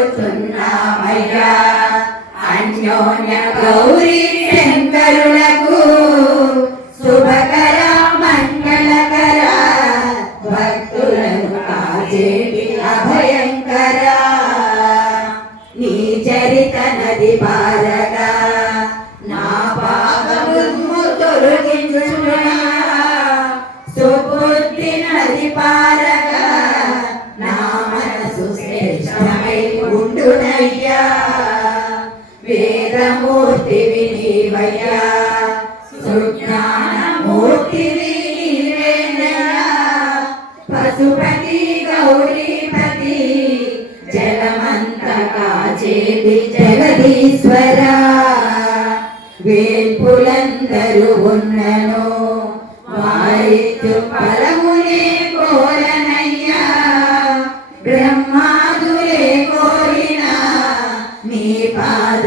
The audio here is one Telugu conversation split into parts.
వేడుతున్నామయ్యా అన్యోన్య గౌరీ శంకరులకు శుభకర మంగళకర భక్తులను కాచేటి అభయంకర నీ చరిత నది పారగా నా పాపము తొలగించునా సుబుద్ధి నది పారగా నా మనసు శ్రేష్టమై ఉండునయ్యా వేదమూర్తివి నీవయ్యా సుజ్ఞానమూర్తివి నీవేనయ్యా పశుపతి గౌరీపతి జలమంత కాచేది జగదీశ్వరా వేల్పులందరూ ఉన్నను వారిత్తు ఫలమునే కోరనయ్యా బ్రహ్మాదులే కోరిన నీ పాద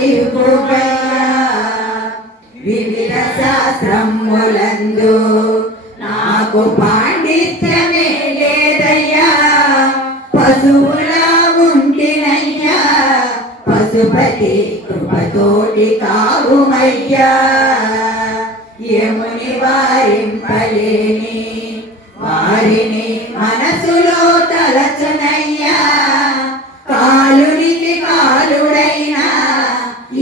సేవనాతిపుగయ్యా వివిధ శాస్త్రములందు నాకు పాండిత్యమే లేదయ్యా పశువులా ఉంటినయ్యా పశుపతి కృపతోటి కావుమయ్యా యముని వారింపలేని వారిని మనసులో తలచునయ్యా కాలునికి కాలుడైన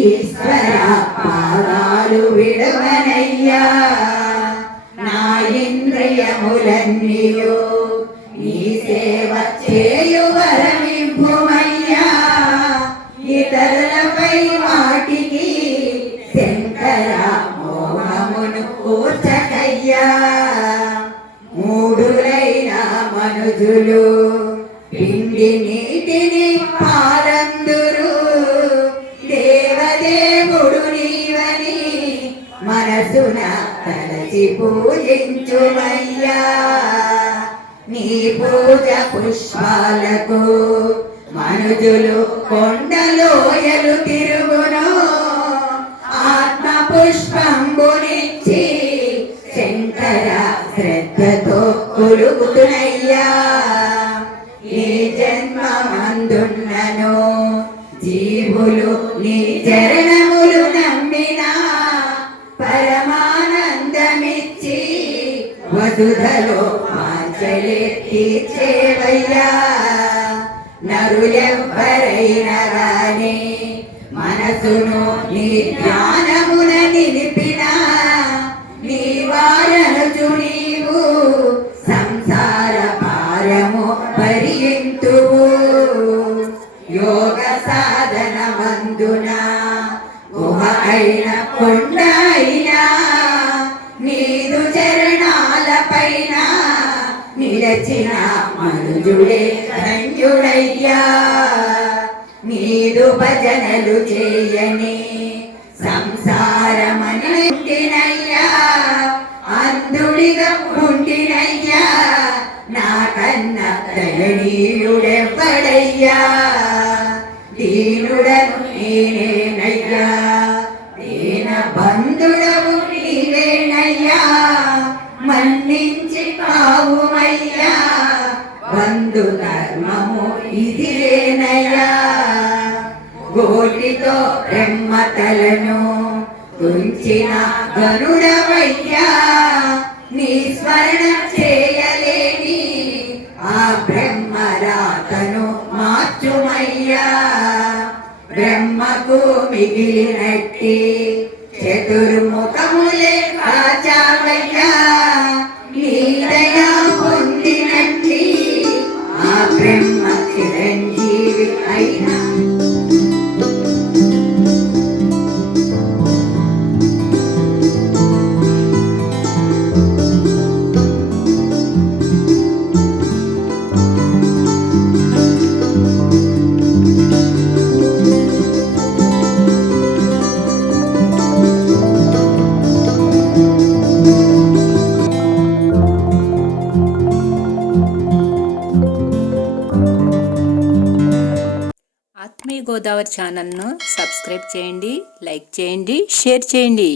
ఈశ్వర పాదాలు విడవనయ్యా నా ఇంద్రియములన్నీయు నీ సేవ చేయు వరమివ్వుమయ్యా ఇతరులపై వాటికి శంకర మోహమును కూర్చకయ్యా మూఢులైన మనుజులు పిండి నీటిని పారందురు దేవదేవుడు నీవని మనసున తలచి పూజించుమయ్యా నీ పూజ పుష్పాలకు మనుజులు కొండలోయలు తిరుగును ఆత్మ పుష్పంబునిచ్చి శంకర శ్రద్ధతో కొలుగుతునయ్యా ఈ జన్మమందున్నను జీవులు నీ చరణములు నమ్మినా పరమానందమిచ్చి వసుధలో వాంఛలే తీర్చేవయ్యా నరులెవ్వరైనా రాని మనసును నీ జ్ఞానమున నిలిపిన నీ వారనుచు నీవు సంసార భారము పరియింతువు యోగ సాధన మందున గుహ అయిన కొండ అయినా నీదు చరణాల పైన నిలచిన మనుజుడే ధన్యుడయ్యా నీదు భజనలు చేయని సంసారమని ఉంటినయ్యా అంధుడిగా ఉంటినయ్యా నాకన్న దయనీయుడెవ్వడయ్యా దీనుడను నేనేనయ్యా దీన బంధుడవు నీవేనయ్యా మన్నించి కావుమయ్యా బంధు ధర్మము ఇదిలేనయ్యా గోటితో బ్రహ్మతలను తుంచిన గరుడవయ్యా నీ స్మరణ చేయలేని ఆ బ్రహ్మరాతను మార్చుమయ్యా బ్రహ్మకు మిగిలినట్టి చతుర్ముఖములే కాచావయ్యా నీ దయా పొందినట్టి ఆ బ్రహ్మ చిరంజీవి అయినా ఆత్మీయ గోదావరి ఛానల్ను సబ్స్క్రైబ్ చేయండి, లైక్ చేయండి, షేర్ చేయండి.